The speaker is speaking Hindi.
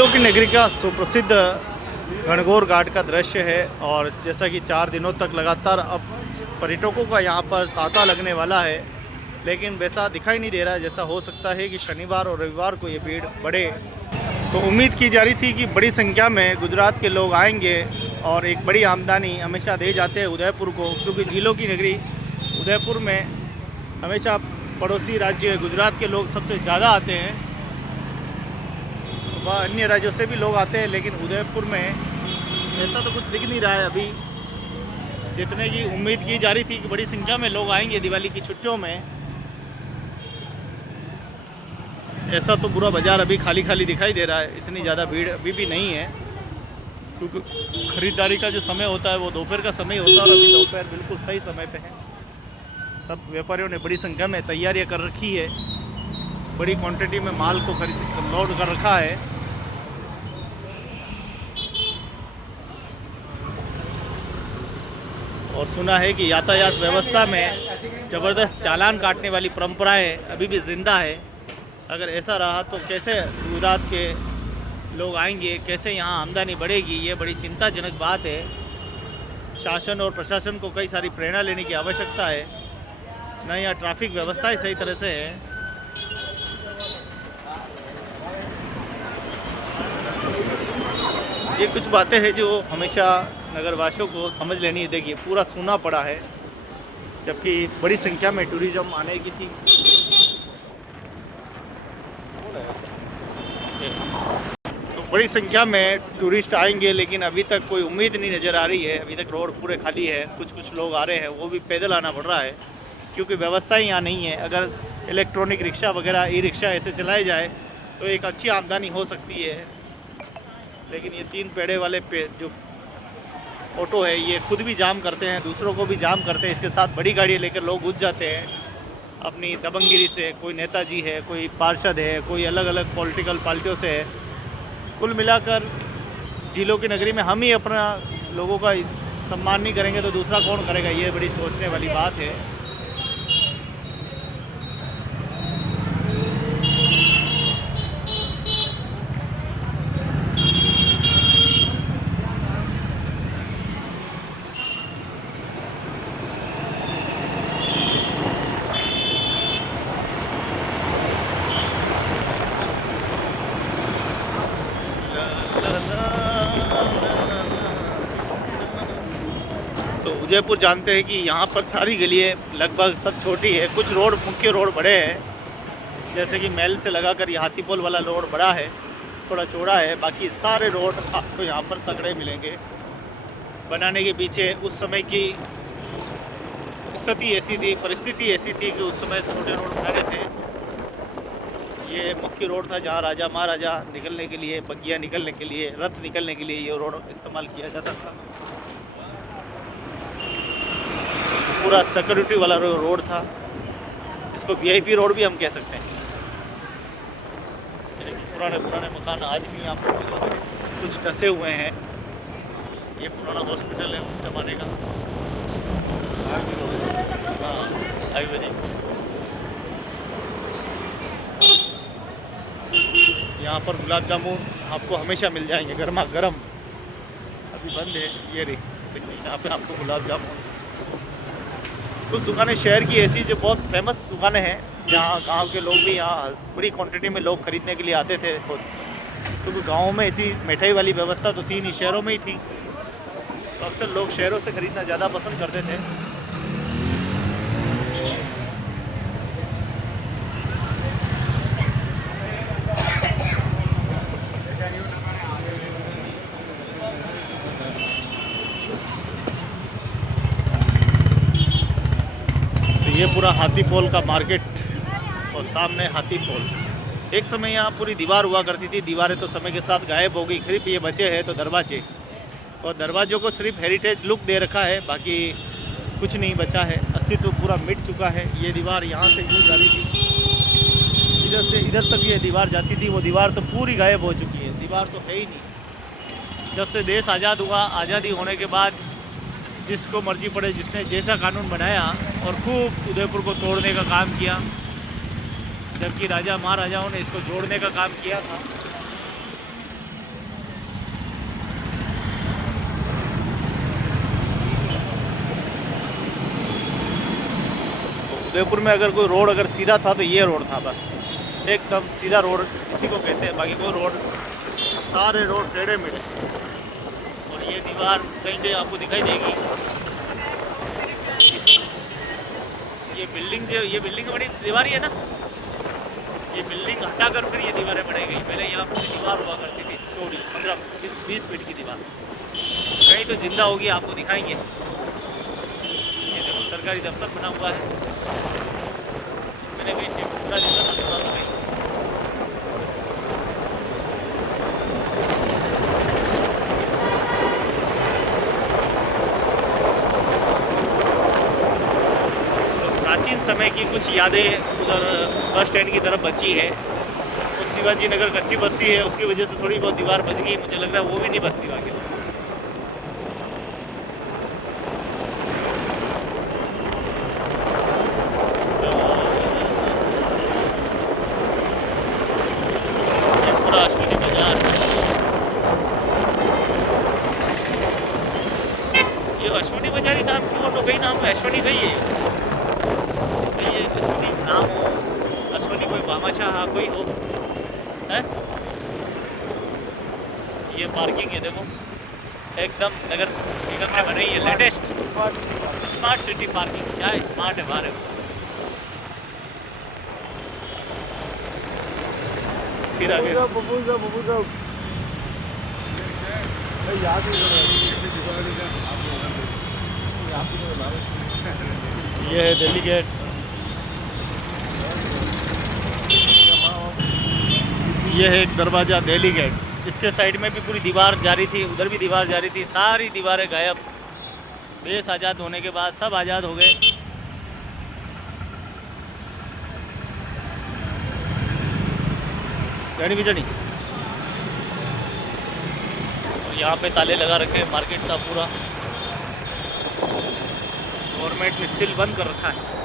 झीलों की नगरी का सुप्रसिद्ध गणगौर घाट का दृश्य है। और जैसा कि 4 दिनों तक लगातार अब पर्यटकों का यहाँ पर तांता लगने वाला है, लेकिन वैसा दिखाई नहीं दे रहा है। जैसा हो सकता है कि शनिवार और रविवार को ये भीड़ बढ़े। तो उम्मीद की जा रही थी कि बड़ी संख्या में गुजरात के लोग आएंगे और एक बड़ी आमदनी हमेशा दे जाते हैं उदयपुर को, क्योंकि झीलों की नगरी उदयपुर में हमेशा पड़ोसी राज्य गुजरात के लोग सबसे ज़्यादा आते हैं। वह अन्य राज्यों से भी लोग आते हैं, लेकिन उदयपुर में ऐसा तो कुछ दिख नहीं रहा है अभी। जितने की उम्मीद की जा रही थी कि बड़ी संख्या में लोग आएंगे दिवाली की छुट्टियों में, ऐसा तो पूरा बाज़ार अभी खाली खाली दिखाई दे रहा है। इतनी ज़्यादा भीड़ अभी भी नहीं है, क्योंकि ख़रीदारी का जो समय होता है वो दोपहर का समय होता है और अभी दोपहर बिल्कुल सही समय पे है। सब व्यापारियों ने बड़ी संख्या में तैयारियां कर रखी है, बड़ी क्वांटिटी में माल को खरीद लोड कर रखा है। और सुना है कि यातायात व्यवस्था में ज़बरदस्त चालान काटने वाली परंपराएं अभी भी ज़िंदा है। अगर ऐसा रहा तो कैसे गुजरात के लोग आएंगे, कैसे यहाँ आमदनी बढ़ेगी, ये बड़ी चिंताजनक बात है। शासन और प्रशासन को कई सारी प्रेरणा लेने की आवश्यकता है। न यहाँ ट्रैफिक व्यवस्था ही सही तरह से है। ये कुछ बातें हैं जो हमेशा नगरवासियों को समझ लेनी है। देखिए पूरा सूना पड़ा है, जबकि बड़ी संख्या में टूरिज्म आने की थी। तो बड़ी संख्या में टूरिस्ट आएंगे, लेकिन अभी तक कोई उम्मीद नहीं नज़र आ रही है। अभी तक रोड पूरे खाली है। कुछ लोग आ रहे हैं, वो भी पैदल आना पड़ रहा है, क्योंकि व्यवस्था ही यहाँ नहीं है। अगर इलेक्ट्रॉनिक रिक्शा वगैरह ई रिक्शा ऐसे चलाए जाए तो एक अच्छी आमदनी हो सकती है। लेकिन ये 3 पेड़े वाले जो ऑटो है, ये खुद भी जाम करते हैं, दूसरों को भी जाम करते हैं। इसके साथ बड़ी गाड़ियाँ लेकर लोग घुस जाते हैं अपनी दबंगगिरी से। कोई नेताजी है, कोई पार्षद है, कोई अलग अलग पॉलिटिकल पार्टियों से है। कुल मिलाकर झीलों की नगरी में हम ही अपना लोगों का सम्मान नहीं करेंगे तो दूसरा कौन करेगा, ये बड़ी सोचने वाली बात है। तो उदयपुर जानते हैं कि यहाँ पर सारी गलियाँ लगभग सब छोटी है। कुछ रोड, मुख्य रोड बड़े हैं, जैसे कि महल से लगाकर ये हाथीपोल वाला रोड बड़ा है, थोड़ा चौड़ा है। बाकी सारे रोड आपको यहाँ पर सकड़े मिलेंगे। बनाने के पीछे उस समय की स्थिति ऐसी थी, परिस्थिति ऐसी थी कि उस समय छोटे रोड बनाने थे। ये मुख्य रोड था जहाँ राजा महाराजा निकलने के लिए, बग्गियाँ निकलने के लिए, रथ निकलने के लिए ये रोड इस्तेमाल किया जाता था। पूरा सिक्योरिटी वाला रोड था, इसको वीआईपी रोड भी हम कह सकते हैं। पुराने मकान आज भी यहाँ पर कुछ डसे हुए हैं। ये पुराना हॉस्पिटल है उस जमाने का। हाँ, आयुर्वेदिक। यहाँ पर गुलाब जामुन आपको हमेशा मिल जाएंगे, गर्मा गर्म। अभी बंद है, ये देखिए यहाँ पे आपको गुलाब जामुन। कुछ दुकानें शहर की ऐसी जो बहुत फेमस दुकानें हैं, जहाँ गांव के लोग भी यहाँ बड़ी क्वांटिटी में लोग खरीदने के लिए आते थे। क्योंकि गाँव में ऐसी मिठाई वाली व्यवस्था तो थी नहीं, शहरों में ही थी। तो अक्सर लोग शहरों से ख़रीदना ज़्यादा पसंद करते थे। ये पूरा हाथीपोल का मार्केट और सामने हाथीपोल। एक समय यहाँ पूरी दीवार हुआ करती थी। दीवारें तो समय के साथ गायब हो गई, सिर्फ ये बचे हैं तो दरवाजे। और दरवाज़ों को सिर्फ हेरिटेज लुक दे रखा है, बाकी कुछ नहीं बचा है। अस्तित्व पूरा मिट चुका है। ये दीवार यहाँ से यूँ जा रही थी, इधर से इधर तक ये दीवार जाती थी। वो दीवार तो पूरी गायब हो चुकी है, दीवार तो है ही नहीं। जब से देश आज़ाद हुआ, आज़ादी होने के बाद जिसको मर्जी पड़े, जिसने जैसा कानून बनाया और खूब उदयपुर को तोड़ने का काम किया, जबकि राजा महाराजाओं ने इसको जोड़ने का काम किया था। उदयपुर में अगर कोई रोड अगर सीधा था तो ये रोड था, बस एकदम सीधा रोड इसी को कहते हैं, बाकी कोई रोड, सारे रोड टेढ़े मेढ़े। और ये दीवार कहीं कहीं आपको दिखाई देगी, ये बिल्डिंग बड़ी दीवार ही है ना, ये बिल्डिंग हटाकर फिर ये दीवारें बनाई गई। पहले यहाँ पूरी दीवार हुआ करती थी चौड़ी 15-20 फीट की दीवार, कहीं तो जिंदा होगी, आपको दिखाएंगे। ये देखो सरकारी दफ्तर बना हुआ है, मैंने कहीं पूरा देखा था तो नहीं। प्राचीन समय की कुछ यादें उधर बस स्टैंड की तरफ बची है। तो शिवाजी नगर कच्ची बस्ती है, उसकी वजह से थोड़ी बहुत दीवार बच गई, मुझे लग रहा है वो भी नहीं बस्ती आगे। ये पूरा अश्विनी बाजार है, ये अश्विनी बाजारी नाम क्यों, तो कई नाम है अश्विनी गई है, ये अश्विनी नाम हो, अश्विनी कोई बामाशाह कोई हो है। ये पार्किंग है देखो, एकदम नगर निगम ने बनाई है लेटेस्ट स्मार्ट सिटी पार्किंग। क्या स्मार्ट है बाहर है। फिर आगे ये है दिल्ली गेट, ये है एक दरवाज़ा दिल्ली गेट। इसके साइड में भी पूरी दीवार जा रही थी, उधर भी दीवार जा रही थी, सारी दीवारें गायब। देश आज़ाद होने के बाद सब आज़ाद हो गए। जानी भी जानी, और यहाँ पे ताले लगा रखे हैं मार्केट का पूरा, गवर्नमेंट ने सील बंद कर रखा है।